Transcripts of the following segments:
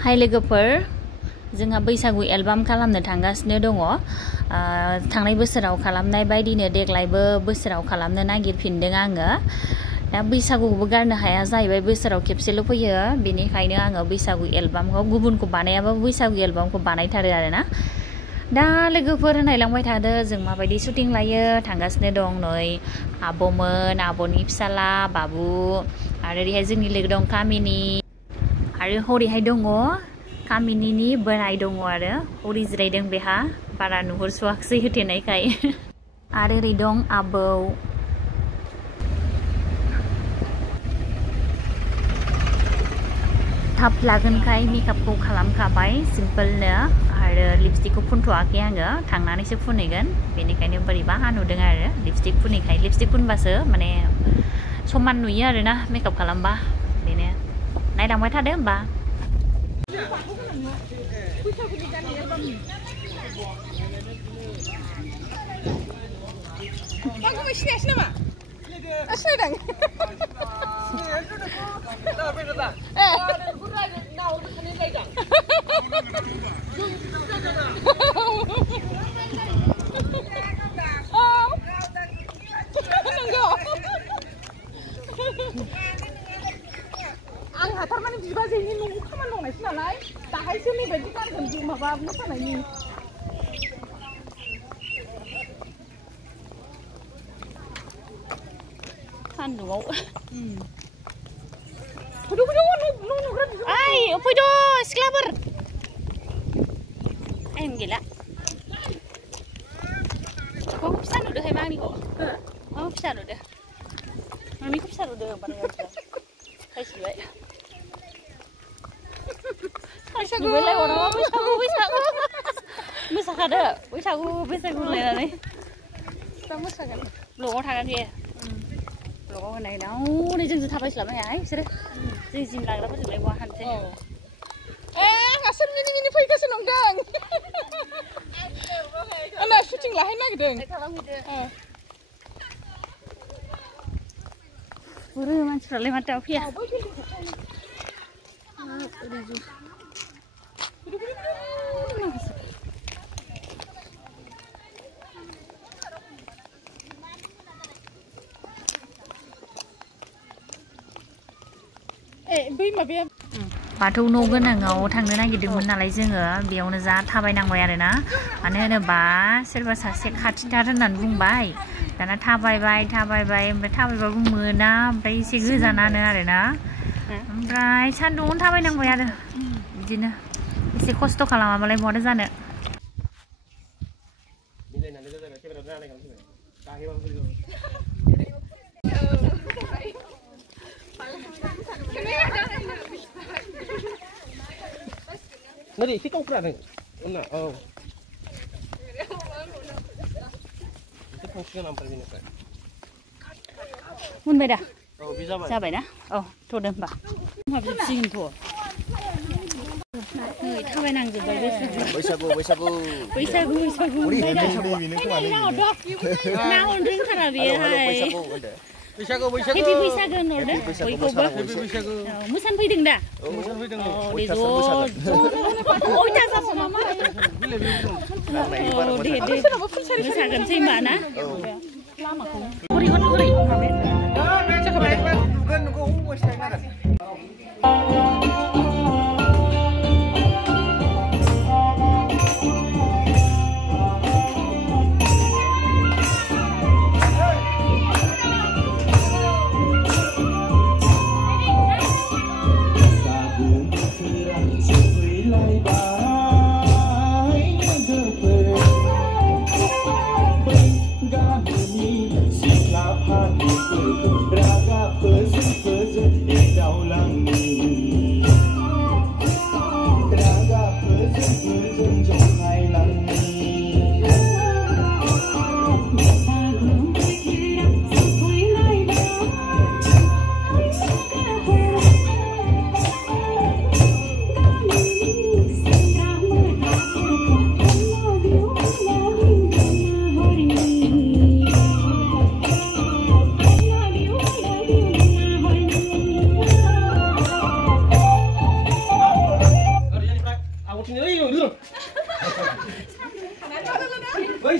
हाय लोगोफोर जोंहा बैसागु एलबाम खालामनो थांगासिनो दङ थांनाय बोसोराव खालामनाय बायदिनो देग्लायबो बोसोराव खालामनो नागिरफिनदों आङो दा बैसागुखौबो गारनो हाया जाहैबाय बोसोराव खेबसेल' फैयो बेनिखायनो आङो बैसागु एलबामखौ गुबुनखौ बानायाबाबो बैसागु एलबामखौ बानायथारो आरोना दा लोगोफोर नायलांबाय थादो जों माबायदि शुटिं लायो थांगासिनो दं नै आब'मोन आब'नि फिसाला बाबु आरो ओरैहाय जोंनि लोगो दं कामिनी आरो हरैहाय दङ कामिनीनि बोराय दङ आरो हरै जिरायदों बेहा बारा नुहुरस'वाखसै होथेनायखाय आरो ओरै दं आबौ थाब लागोनखाय मेकआपखौ खालामखाबाय सिम्पोलनो आरो लिपस्टिकखौ फुनथ'वाखै आङो थांनानैसो फुनहैगोन बेनिखायनो बोरैबा नुदों आरो लिपस्टिक फुनैखाय लिपस्टिक फुनबासो माने समान नुयो आरोना मेकआप खालामबा बेनो नायलांबाय थादो होमबा आं हाथारमाने बिबाजैनि न'आव खामानि मावनायसो नालाय दाहायसो नैबायदि गानगोन माबा मोसानायनि सान्दुङाव फैदो न' नुग्रा ओइ फैदो सिख्लाफोर टाइम गैला मा फिसा नुदोंहाय मा आंनिखौ मा फिसा नुदों आंनिखौ फिसा नुदों बारा खायसिबाय बैसागु मोसाखादो बैसागु लायनानै दा मोसागोन ब्लगाव थागोन बेयो ब्लगाव होनाय हनै जोंसो थाबायस्लाबनो हाया बिसोरो जों जिम लाग्राफोरजोंलाय बहा हानसै आंहासो मिनि फैगासिनो नंदों आंना शुटिं लाहैनो नागिरदों बुरो मानसिफ्रालाय माथो फैया बाथौ न' गोनाङाव थांनो नागिरदोंमोन नालाय जोङो बेयावनो जा थाबायनांबाय आरोना मानो होनोबा सोरबा सासे खाथिथार होननानै बुंबाय दाना थाबायबाय ओमफ्राय थाबायबाबो मोना ओमफ्राय एसे गोजानानो आरोना ओमफ्राय सान्दुङावनो थाबायनांबाय आरो बिदिनो एसे खस्थ' खालामाबालाय बहाथो जानो Nari, si kau pernah enggak? Oh. Itu fungsinya nampar ini kan? Mun beda. Oh, bisa pak. Siapa ya? Oh, tuh deh pak. Habis sih tuh. Nih, tahu nang juga Bwisagu. Uri, nah, undring karena dia. Bwisagu. Happy Bwisagu norde. Happy Bwisagu. Musan fैदों दा? Oh, musan fैदों. Oh, deh oh, dah sama mama. Oh, deh. Musakan sih mbak na? Huri.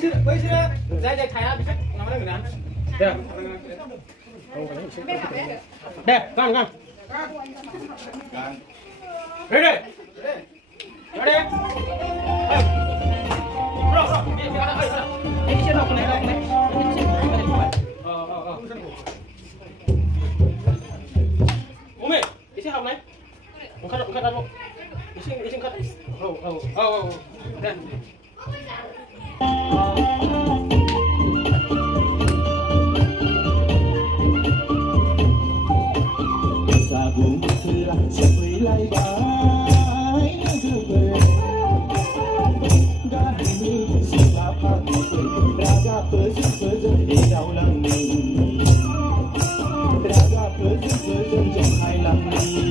बैसोर जाय थाया बिसोर माबा नांगोन ना दे गान ready ready bro ini siapa nak Umi, isi apa nih? Bukan dulu. Isi kat. Oh. Dan. Bwisagu telah sampai lai ini siapa beragam pezen di dalam ini beragam pezen jangan hilang ini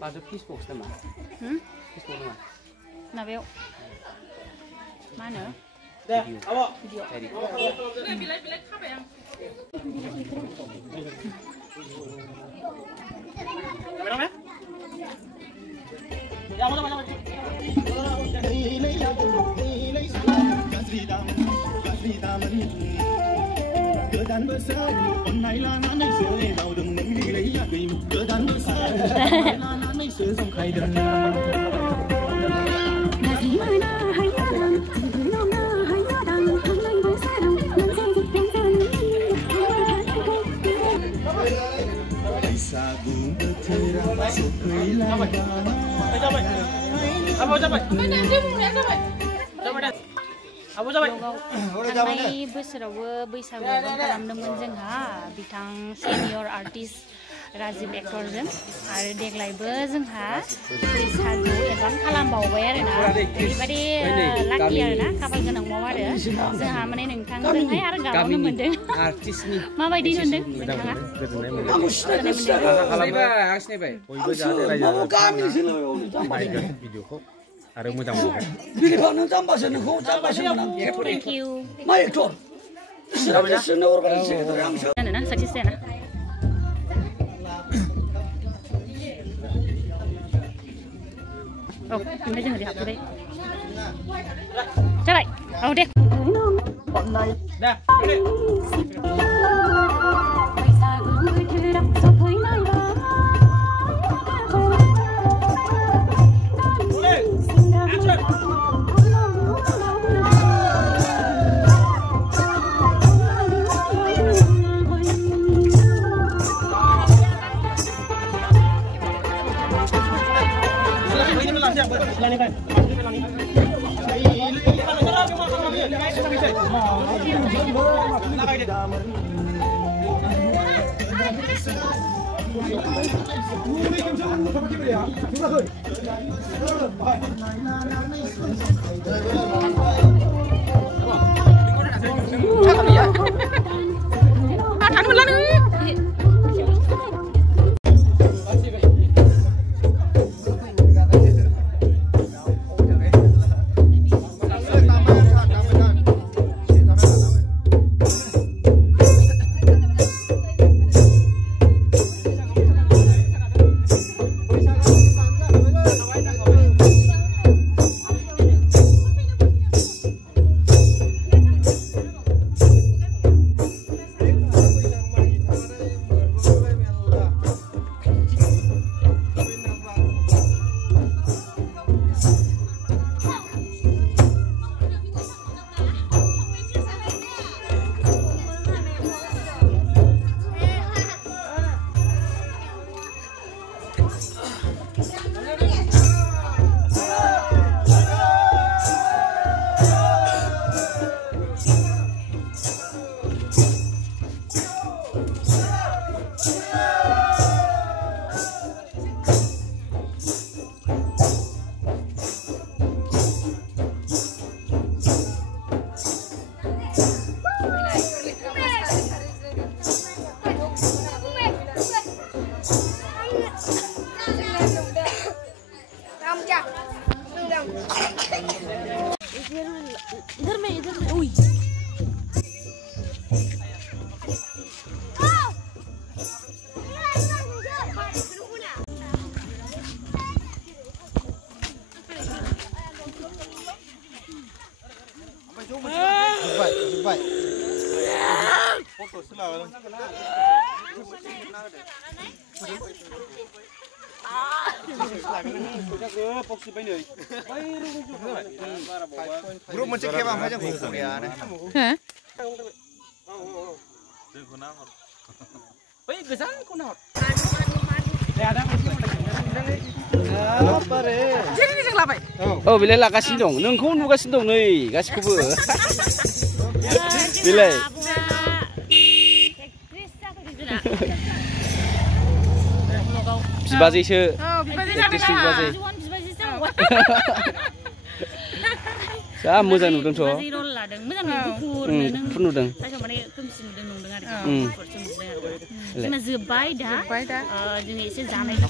Ada Facebook nama? Facebook nama? Nabil. Mana? Dah, awak. Video. Bila apa yang? Berapa? Ya, mana? Kedan besar, online là nãy sưởi đầu đừng ném đi lấy ya quỳ. Kedan besar, online là nãy sưởi dòng khai đừng. Bwisagu berterang seperti laga. Apa sampai? Mana dia punya sampai? Sampai dah. Apa sampai? थांनाय बोसोरावबो बैसागु खालामदोंमोन जोंहा बिथां senior artist Rajib एक्टरजों आरो देग्लायबो जोंहा बैसागु album खालामबावबाय आरोना ओरैबायदि lucky आरोना खाफाल गोनां माव आरो जोंहा माने नोंथांजोंहाय आरो गावनो मोनदों आर्टिस्टनि माबायदि मोनदों नोंथाङा गोजोननाय मोनदों आं सिनायबाय बयबो जाहाथे रायजो नायगोन भिडिअखौ आरो मोजां मोनगोन बिलिफाव नों जाम्बासो नोंखौ जाम्बासो मोनां थेंक इउ मा एक्टर सोरनो अर्गानाइजेसन आंसो ना सक्सेस जाना औ ओमफ्राय जोङो हाबबाय जाबाय औ दे dah. इधर में उई Grup moncek kayak apa aja buku ya nih. Oh, bilai lagasino dong. Nengko nugasino dong nih, gasikku. Bilai. Bibazi sih. Saya moza nudeng so. Pun nudeng. Cuma zebai dah. Jadi saya jangan itu.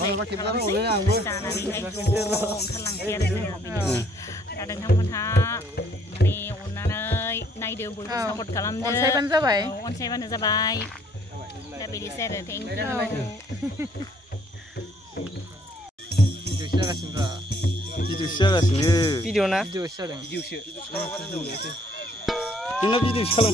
Kadang kamu tak, ni unanai, naik dia boleh support kalam dia. Onseban zabai. Onseban zabai. Tapi di sana thank you. Video 시작하시네. Video na? Video 시작. Ini video 촬영.